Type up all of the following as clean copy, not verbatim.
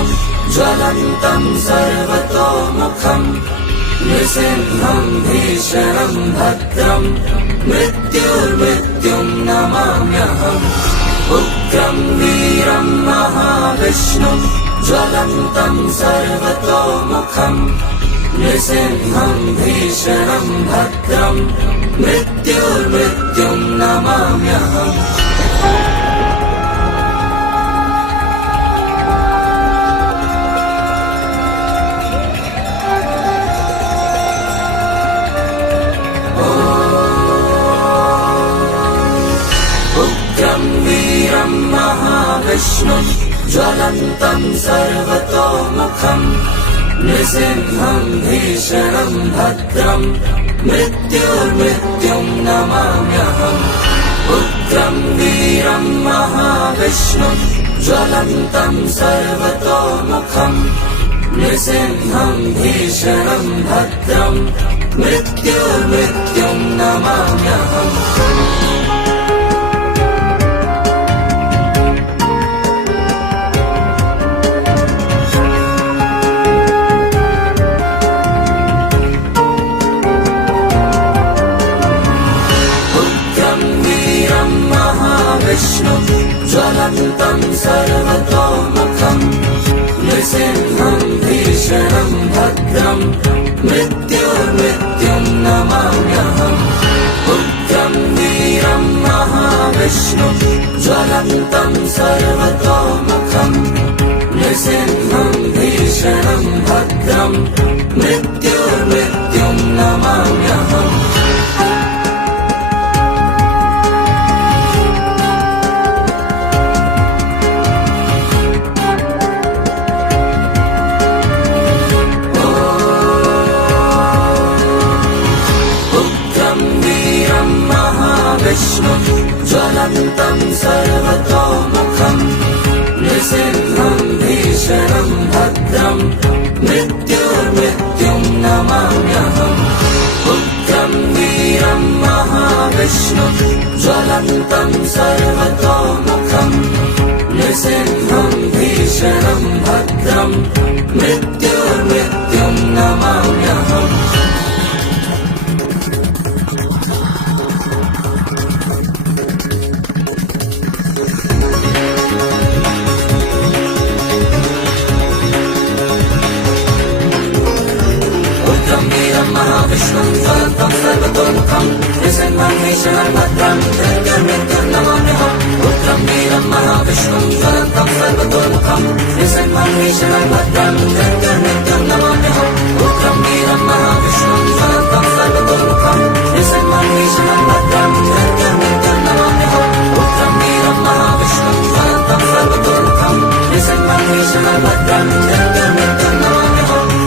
महाविष्णुम् ज्वलन्तम् सर्वतोमुखम् नृसिंहम् भीषणम् भद्रम् मृत्युर्मृत्युम् नमाम्यहम् उग्रम् वीरम् महाविष्णुम् ज्वलन्तम् सर्वतोमुखम् नृसिंहम् भीषणम् भद्रम् मृत्युर्मृत्युम् नमाम्यहम् उग्रम् वीरम् महाविष्णुम् ज्वलन्तम् सर्वतोमुखम् नृसिंहम् भीषणम् भद्रम् मृत्युर्मृत्युम् नमाम्यहम् उग्रम् वीरम् महाविष्णुम् ज्वलन्तम् सर्वतोमुखम् नृसिंहम् भीषणम् भद्रम् मृत्युर्मृत्युम् नमाम्यहम् विष्णुम् ज्वलन्तम् सर्वतोमुखम् नृसिंहम् भीषणम् भद्रम् मृत्युर्मृत्युम् नमाम्यहम् उग्रम् वीरम् महाविष्णुम् ज्वलन्तम् सर्वतोमुखम् नृसिंहम् भीषणम् भद्रम् मृत्युर्मृत्युम् नमाम्यहम् विष्णुम् ज्वलन्तम् सर्वतोमुखम् नृसिंहम् भीषणम् भद्रम् मृत्युर्मृत्युम् नमाम्यहम् उग्रम् वीरम् महाविष्णुम् ज्वलन्तम् सर्वतोमुखम् नृसिंहम् भीषणम् भद्रम् मृत्युर्मृत्युम् नमाम्यहम् महाविष्णुम् ज्वलन्तम् सर्वतोमुखम् नृसिंहम् भीषणम् भद्रम् मृत्युर्मृत्युम् नमाम्यहम् उग्रम् वीरम् महाविष्णुम् ज्वलन्तम् सर्वतोमुखम् नृसिंहम् भीषणम् भद्रम् मृत्युर्मृत्युम् नमाम्यहम् उग्रम् वीरम् महाविष्णुम् ज्वलन्तम् सर्वतोमुखम् नृसिंहम् भीषणम् भद्रम् मृत्युर्मृत्युम् नमाम्यहम् उग्रम् वीरम् महाविष्णुम् ज्वलन्तम् सर्वतोमुखम् नृसिंहम् भीषणम् भद्रम् मृत्युर्मृत्युम् नमाम्यहम्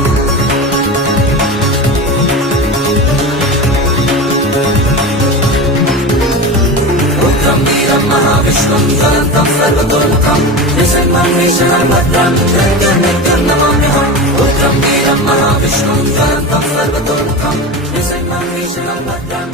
महाविष्णुम् ज्वलन्तम् सर्वतोमुखम् नृसिंहम् भीषणम् भद्रम् मृत्युर्मृत्युम् नमाम्यहम् उग्रम् वीरम् महाविष्णुम् ज्वलन्तम् सर्वतोमुखम् नृसिंहम् भीषणम् भद्रम्